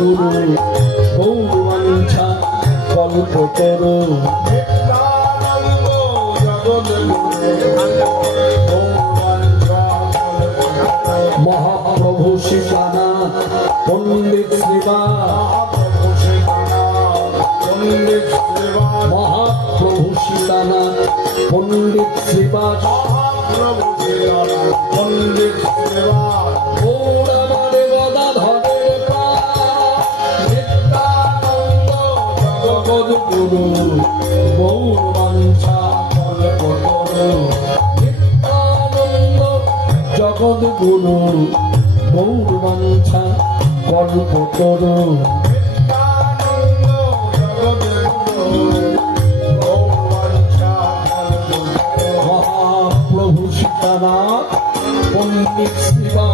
Guru গৌরবাঞ্ছা Kalpataru Mahaprabhu শিবানাথ Pandit Mahaprabhu শিবানাথ Pandit Srivas Pandit গৌরবারে গদাধরের Nityananda জগদ্গুরু গৌরবাঞ্ছা Kalpataru Nityananda জগদ্গুরু গৌরবাঞ্ছা Kalpataru Mahaprabhu Sitanath Pandit Shiba